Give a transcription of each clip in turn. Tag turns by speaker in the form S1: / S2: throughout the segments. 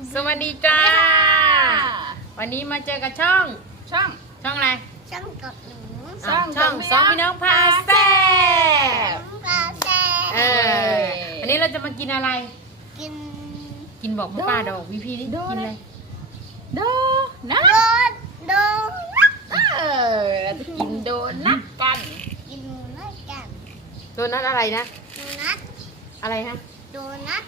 S1: สวัสดีจ้าวันนี้มาเจอกับช่องอะไร
S2: ช่องกับหนู
S1: ช่องสองพี่น้องพาแซ่บ
S2: กาแฟ
S1: อันนี้เราจะมากินอะไร
S2: กิน
S1: บอกป้าดอกวิพีนี่กินอะไร
S2: โดนัทโดนัท
S3: เราจะกินโดนัทกัน
S2: กินโดนัทกัน
S1: โดนัทอะไรนะ
S2: โดนัท
S1: อะไรนะ
S2: โดนัท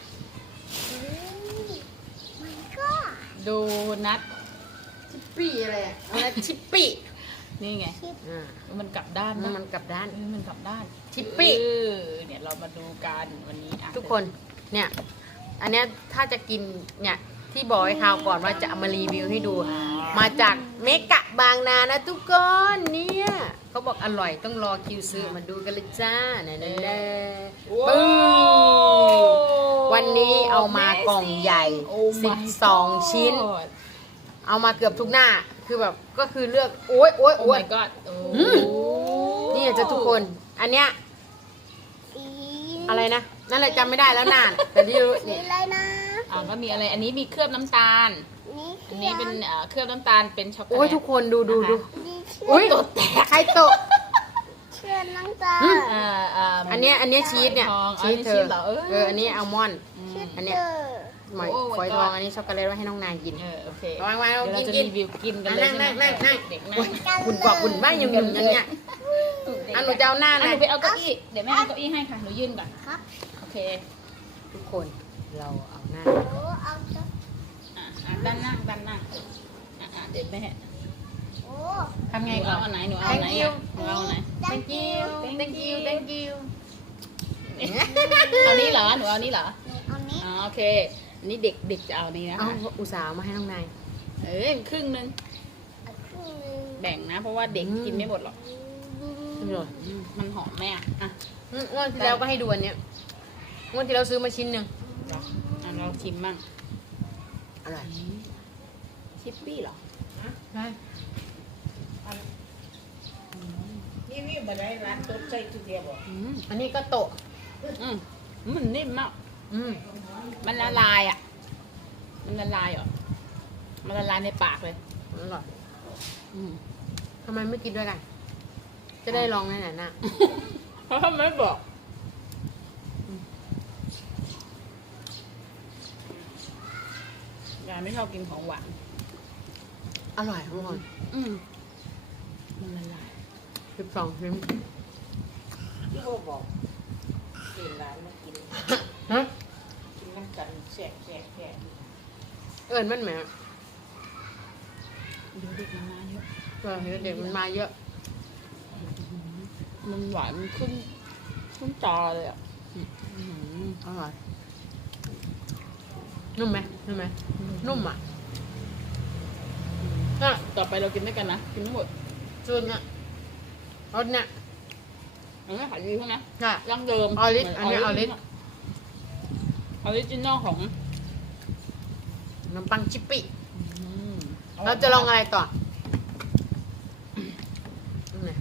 S2: มันก็
S3: โดนัท
S1: ชิปปี้อะไรอะไรชิปปี้
S3: นี่ไง มันกลับด้านนะ
S1: มันกลับด้าน
S3: มันกลับด้าน
S1: ชิปปี้
S3: เนี่ยเรามาดูกันวันนี้อ่ะ
S1: ทุกคนเนี่ยอันเนี้ยถ้าจะกินเนี่ยที่บอกให้คราวก่อนว่าจะเอามารีวิวให้ดู มาจากเมกะบางนานะทุกคนเนี่ยเขาบอกอร่อยต้องรอคิวซื้อมาดูกันเลยจ้าเนี่ยปึ้งวันนี้เอามากล่องใหญ่
S3: โอ้
S1: 12 ชิ้น เอามาเกือบทุกหน้าคือแบบก็คือเลือกโอ๊ย
S3: โอ้ my god
S1: นี่จะทุกคนอันเนี้ย
S2: สี
S1: อะไรนะนั่นแหละจำไม่ได้แล้วหน้าแต่ที่รู้
S2: สี
S1: เนี่ย
S2: อะไรนะ
S3: ก็มีอะไรอันนี้มีเคลือบน้ำตาล
S2: นี่
S3: อันนี้เป็นเคลือบน้ำตาลเป็นช็อกโก
S1: โอ้ย
S3: แลต
S1: ทุกคนดู
S2: นี่เชื่
S1: อุ้ยใครโตะ
S2: เชื่อน้ำตา
S1: อันเนี้ยชีสเนี่ย
S3: ทอง
S1: ชีสเธ
S3: ชี
S1: อ
S3: สเหรอ
S1: อันนี้อัลมอนด์
S2: ชื่อ
S1: อันเนี้ย หมอยฝอยทองอันนี้ช็อกโกแลตไว้ให้น้องนายกิน
S3: โอเค
S1: วาง
S3: เดี๋ยวเรา
S1: กิน
S3: จะ
S1: กิน
S3: รีวิวกินกันเลย
S1: นั่ง
S3: ใช่ไหม
S1: นั่ง
S3: เด็กๆนั่
S1: โอ้
S3: ง
S1: ยคุณบอกคุณบ้านยุ่งอย่างเงี้ยอันหนูจะเอาหน้า
S3: ห
S1: นะ
S3: นูไปเอาเก้าอี้เดี๋ยวแม่เอาเก้าอี้ให้ค่ะหนูยืนก่อน
S2: ครับ
S3: โอเค
S1: ทุกคนเราเอาหน้า
S2: โอ้เอาจะ
S3: ด้านนั่งเดี๋ยวแม่
S2: โอ้
S1: ทำ
S3: ห
S1: ไง
S3: นู
S1: ก่อ
S3: เอา
S1: น
S3: อันไหนหนูเอาอันไหน
S1: Thank you
S3: หนูเอาอันไหน
S1: thank you thank you thank you
S3: เอานี้เหรอหนูเอานี้เหรอ
S2: เอานี้
S3: อ๋อโอเคอันนี้เด็กจะเอานี้นะ
S1: เอา
S3: คะ
S1: อุตส่าห์เอามาให้น้องนาย
S3: ครึ่งนึง
S2: เอาครึ่งหนึง
S3: แบ่งนะ เพราะว่าเด็กกินไม่หมดหรอก
S1: ไม่หรอก
S3: มันหอมแม่อ่ะ
S1: งวดที่แล้วก็ให้ดูอันเนี้ยงวดที่เราซื้อมาชิ้นหนึ่ง
S3: เหรอเราชิมมั่ง
S1: อร่อย
S3: ชิปปี้เหรอ
S1: ใช่
S4: นี่มาได้ร้านตุ๊บใส่ทุเรียนบ่
S1: อันนี้ก็โตะ
S3: มันนิ่มมาก มันละลายอ่ะ มันละลายเหรอมันละลายในปากเลย
S1: อร่อยทำไมไม่กินด้วยกัน จะได้ลองในไหนน่ะ
S3: เพราะทำไมบอกยายไม่ชอบกินของหวาน
S1: อร่อยทุกคน
S3: มันละลาย
S1: 12ชิ้น
S4: ที่พ่อบอกกินร้านมากิน
S1: ฮะ
S4: กินน้ำกันแสก
S1: เอิญมันแหม
S3: เดี๋ยวเด็กมันมาเยอะ
S1: เด็กมันมาเยอะ
S3: มันหวานมันขึ้นจอเลยอ่ะ
S1: อร่อยนุ่มไหมนุ่มอ่ะน่ะ
S3: ต่อไปเรากินด้วยกันนะ กินทั้งหมด
S1: จุนเนี่ยรสเนี่ย
S3: อันนี้ขายดีใช่ไหม
S1: ค่ะ
S3: ดั้งเดิม
S1: ออริสอันนี้ออริส
S3: ออริจินอลของ
S1: ขนมปังชิปปี้เราจะลองอะไรต่อเนี่ย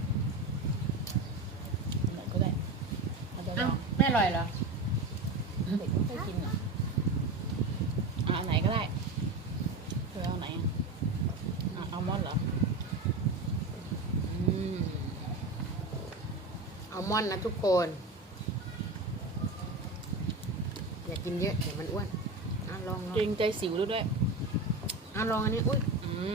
S3: ไหนก็ได้เราจะล
S1: อ้าว
S3: อง
S1: ไม่อร่อยเหรอ
S3: เด็กไม่เคยกินอ่ะอันไหนก็ได้เธอเอาไหนอัลมอนด์เหรอ
S1: อัลมอนด์นะทุกคนอย่ากินเยอะเดี๋ยวมันอ้วนลอง
S3: เกรงใจสิวด้วย
S1: ลองอันนี้อุ้ย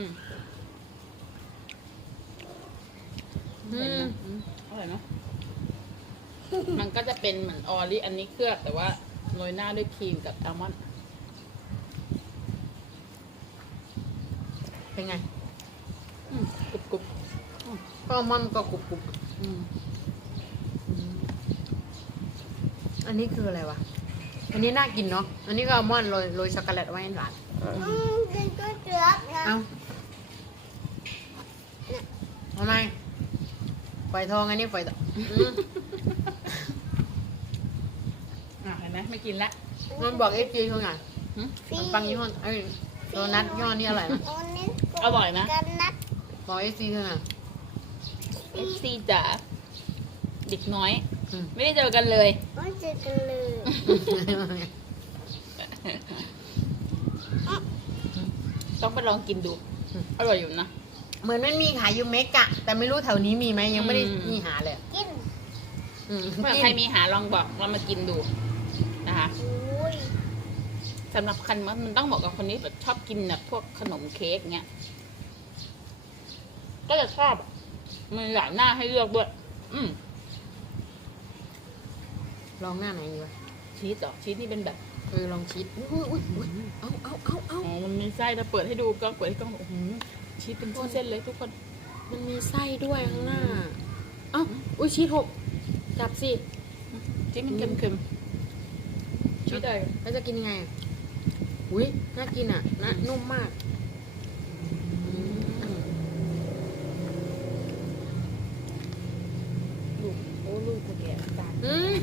S3: เห็นไหมอร่อยเนาะมันก็จะเป็นเหมือนออริอันนี้เคลือบแต่ว่าโรยหน้าด้วยครีมกับอัลมอนด์
S1: เป็นไง
S3: กรุบ
S1: ก็อัลมอนด์ก็กรุบอันนี้คืออะไรวะอันนี้น่ากินเนาะอันนี้ก็อัลมอนด์โรยช็อกโกแลตไว้ให้หลาน
S2: กินก๋วยเตี๋ยวนะ
S1: เอาทำไมฝอยทองอันนี้ฝอยทอง
S3: เห็นไหมไม่กินละ
S1: มันบอกเอฟจีเขาไง
S3: หึ
S1: ขนมปังยี่ห้อโดนัทยี่ห้อนี้อะไรนะ
S2: อันนี้
S3: อร่อยนะ
S2: กันนัด
S1: บอกเอฟซีเขาไง
S3: FC จ๋าเด็กน้อย
S1: อืม
S3: ไม่ได้เจอกันเลย
S2: ไม่เจอกันเลย
S3: ต้องไปลองกินดู อร่อยอยู่นะ
S1: เหมือนมันมีขายอยู่เมกะ แต่ไม่รู้แถวนี้มีไหมยังไม่ได้
S3: อืม
S1: มีหาเลย
S2: กิน
S3: เมื่อใครมีหาลองบอกเรามากินดูนะคะ
S2: โอ้ย
S3: สำหรับคันมันต้องบอกกับคนนี้แบบชอบกินแบบพวกขนมเค้กเงี้ยก็จะชอบมีหลายหน้าให้เลือกด้วย
S1: ลองหน้าไหนดีวะ
S3: ชีสเหรอชีสนี่เป็นแบบ
S1: ลองชีสอุ้ยเอา
S3: อ๋อมันมีไส้ถ้าเปิดให้ดูก็เปิดให้กล้องดูโอ้โหชีสเป็นเส้นๆเลยทุกคน
S1: มันมีไส้ด้วยข้างหน้า เอ้าอุ้ยชีสหกจับสิ
S3: ชีสมันเค็มๆชีสอะไร
S1: แล้วจะกินยังไงอะอุ้ยน่ากินอ่ะน่านุ่มมาก
S3: ลูกโอ้ลูกแก่ตา
S1: อืม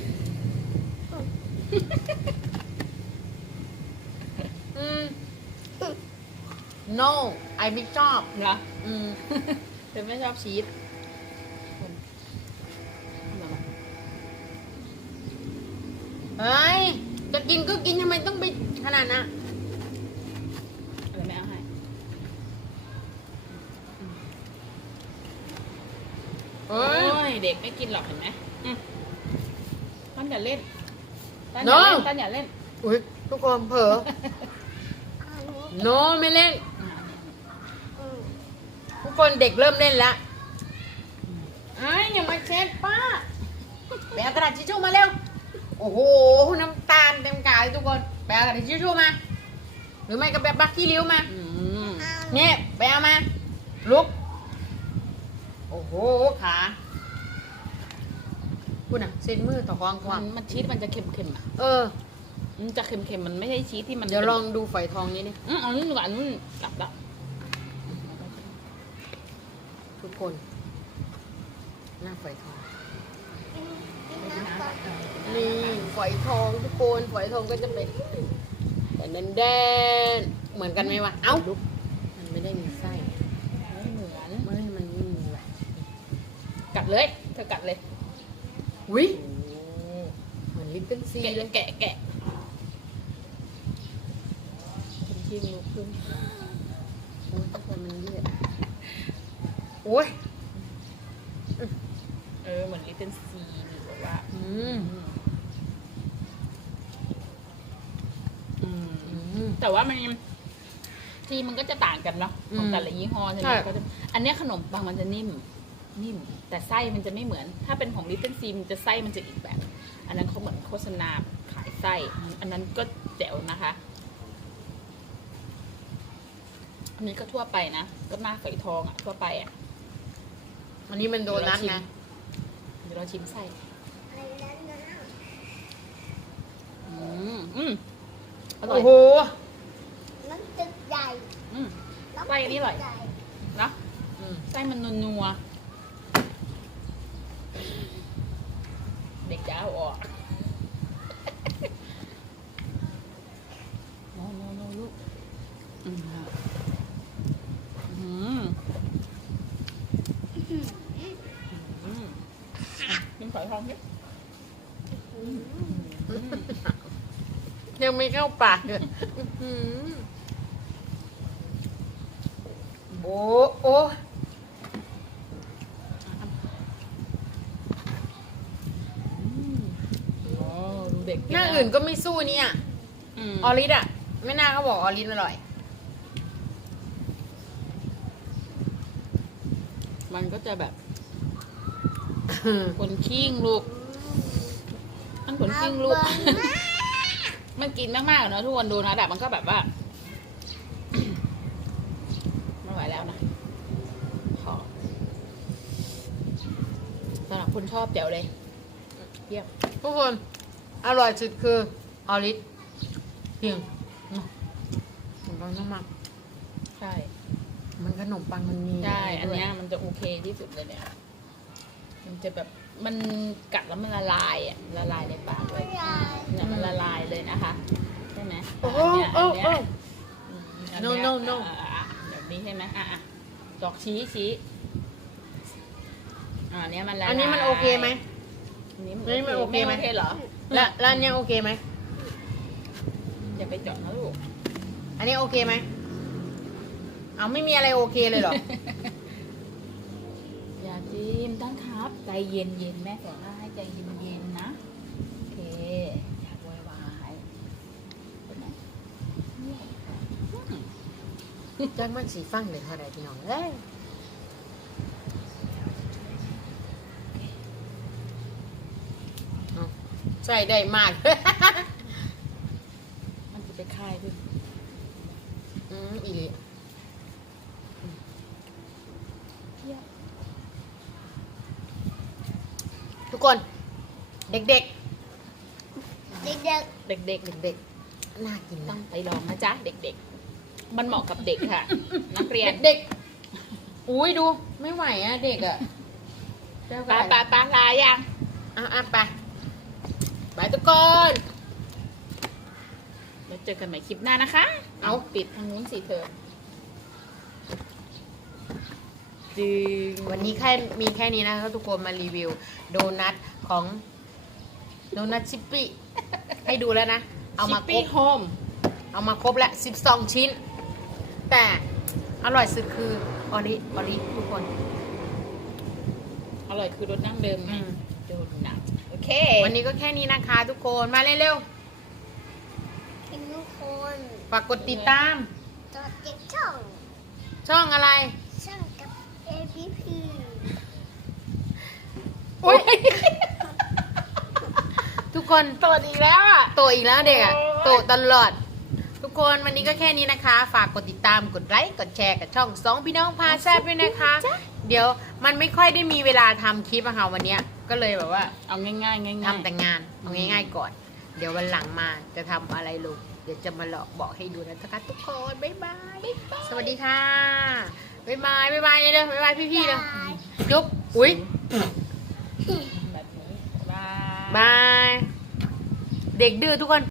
S1: อืม no ไอไม่ชอบ
S3: เหรอ
S1: อืม
S3: เธอไม่ชอบชีส
S1: เฮ้ย จะกินก็กินทำไมต้องไปขนาดน่ะ
S3: อะไรไม่เอาให้
S1: เฮ้
S3: โอ้
S1: ย
S3: ยเด็กไม่กินหรอกเห็นไหมตั้นอย่าเล่นตั้น
S1: No
S3: อย่าเล่น
S1: อุ้ยทุกคนเผลอ
S2: อันนี้
S1: โนไม่เล่น
S2: อืม
S1: ทุกคนเด็กเริ่มเล่นแล้วไอ้ยอย่ามาเช็ดป้าไปเอากระดาษทิชชู่มาเร็ว โอ้โห น้ำตาลเต็มกายทุกคนไปเอากระดาษทิชชู่มา หรือไม่ก็แบบบักกี้ริ้วมา เนี่ยไปเอามาลุก โอ้โห ขาคุณอ่ะเส้นมือต่อควางควาง
S3: มันชีสมันจะเค็มๆอ่ะ
S1: เออ
S3: มันจะเค็มๆมันไม่ใช่ชีสที่มัน
S1: เดี๋ยวลองดูฝอยทองนี้ดิ
S3: เอานู่นดีกว่านู่นหลับละ
S1: ทุกคน หน้าฝอยทอง
S2: กินน้ำก่อน
S1: นี่ฝอยทองทุกคน ฝอยทองก็จะเป็นแดนๆเหมือนกันไหมวะ เอ้า มันไม่ได้มีไส้
S3: ไม่เหมือน
S1: ไม่มันไม่มีว่ะ
S3: กัดเลยเธอกัดเลย
S1: อุ้ยเหมือนลิตเติ้ลซี
S3: แกะ
S1: เลย
S3: แกะแกะคุณชิมลุกขึ้น
S1: โอ้ยทุกคนมันเลือดโอ้ย
S3: เหมือนลิตเติ้ลซีแบบว่า
S1: อืม
S3: แต่ว่ามันซีมันก็จะต่างกันเนาะของแต่ละยี่ห้อใช่ไหมก็จะอันเนี้ยขนมปังมันจะนิ่ม แต่ไส้มันจะไม่เหมือน ถ้าเป็นของลิตเติ้ลซีมันจะไส้มันจะอีกแบบ อันนั้นเขาเหมือนโฆษณาขายไส้ อันนั้นก็แจ๋วนะคะ อันนี้ก็ทั่วไปนะ ก็หน้าฝอยทองอ่ะทั่วไปอ่ะ
S1: อันนี้มันโดนัทไง
S3: เดี๋ยวเราชิมไส้
S2: อะไรนั้นนะ
S3: อร่อย
S1: โอ้โห
S2: น้ำตึกใหญ่
S3: ไส้นี่อร่อย
S2: ใหญ่
S3: นะไส้มันนัวๆเด็กจะเอาออกโนลูกกินฝอยทองนิด
S1: ยังไม่เข้าปากเลยโอ้โอ้
S3: ดูเด็ก
S1: หน้าอื่นก็ไม่สู้เนี่ยออริสอ่ะ ไม่น่าเขาบอกออริสอร่อย
S3: มันก็จะแบบคนขี้งลูกมันขนขี้งลูก มันกินมากๆเนอะทุกคนดูนะแต่มันก็แบบว่า ไม่ไหวแล้วนะพอสำหรับคนชอบแจ๋วเลยเยี่ยม
S1: ทุกคนอร่อยสุดคือออริสเพียงขนมปังน้ำมัน
S3: ใช่
S1: มันขนมปังมันมี
S3: ใช่อัน
S1: ด้วย
S3: เนี้ยมันจะโอเคที่สุดเลยเนี่ยมันจะแบบมันกัดแล้วมันละลายอ่ะละลายในปากเลยเนี่ยมันละลายเลยนะคะใช่ไหม
S1: โอ้โห
S3: อันเนี้ย
S1: โอ้
S3: อันเนี้ย
S1: โอ้
S3: อันเนี้ย
S1: No, no, no
S3: แบบนี้ใช่ไหมดอกชี้อันเนี้ยมันละลาย
S1: อันนี้มันโอเคไหม
S3: อันนี้
S1: อันนี้มันโอเคไหม
S3: โอเคเหรอ
S1: แล้วอันเนี้ยโอเคไหม
S3: อย่าไปเจาะนะลูก
S1: อันนี้โอเคไหมเอาไม่มีอะไรโอเคเลยเหรอ
S3: อย่าจิ้มท่านครับใจเย็นเย็นๆแม่สอนว่าให้ใจเย็นเย็นๆนะโอเคอย่าโวยวายเป็นไงเนี่ย
S1: จังมันสีฟังเลยเท่าไรพี่น้องเอ้ยเอาใส่ได้มาก
S3: มันจะไปคายด้วย
S1: อีหลีทุกคน เด็ก
S2: เด็ก
S3: เด็ก
S1: ๆ เด็กๆ น่ากิน
S3: ๆต้อ
S1: นะ
S3: งไปลองนะจ๊ะเด็กๆ มันเหมาะกับเด็กค่ะ นักเรียน
S1: เด็กๆ อุ้ยดู ไม่ไหวอ่ะ เด็กอ่ะเจ้า
S3: ป
S1: ก็
S3: ลาปลาลายัง
S1: อ่ะไปไปทุกคน
S3: แล้วเจอกันใหม่คลิปหน้านะคะ
S1: เอา
S3: ปิดทางนู้นสิเธอ
S1: จึงวันนี้มีแค่นี้นะคะทุกคนมารีวิวโดนัทของโดนัทชิปปี้ ให้ดูแล้วนะ เอามาคร
S3: ปี้
S1: บ
S3: โฮม
S1: เอามาครบแล้ว12 ชิ้น แต่อร่อยสุดคือออริทุกคน
S3: อร่อยคือรสดั้งเดิมไง
S1: อืม
S3: โดนัทโอเค
S1: วันนี้ก็แค่นี้นะคะทุกคนมาเร็ว
S2: เป็นทุกคน
S1: ๆฝากกดติดตาม
S2: ตัวเด็กช่อง
S1: ช่องอะไร
S2: ช่องกับ APP
S1: อุ๊ย ทุกคน
S3: ตัวอีกแล้วอ่ะ
S1: โตอีกแล้วเด็กอะ
S3: โอ้ย
S1: โตตลอด ทุกคนวันนี้ก็แค่นี้นะคะ ฝากกดติดตามกดไลค์กดแชร์กับช่องสองพี่น้องพาแซ่บด้วยนะคะ เดี๋ยวมันไม่ค่อยได้มีเวลาทำคลิปอะค่ะวันเนี้ยก็เลยแบบว่า
S3: เอาง่ายๆง่ายๆ
S1: ทำแต่งานเอาง่ายๆก่อน เดี๋ยววันหลังมาจะทำอะไรลูกเดี๋ยวจะมาหลอกบอกให้ดูนะคะทุกคนบ๊ายบายสวัสดีค่ะบ๊ายบายบ๊ายบายเลยเด้อบ๊ายบายพี่ๆเลยจุ๊บอุ้ย
S3: แบบนี้บาย
S1: บาย เด็กดื้อทุกคน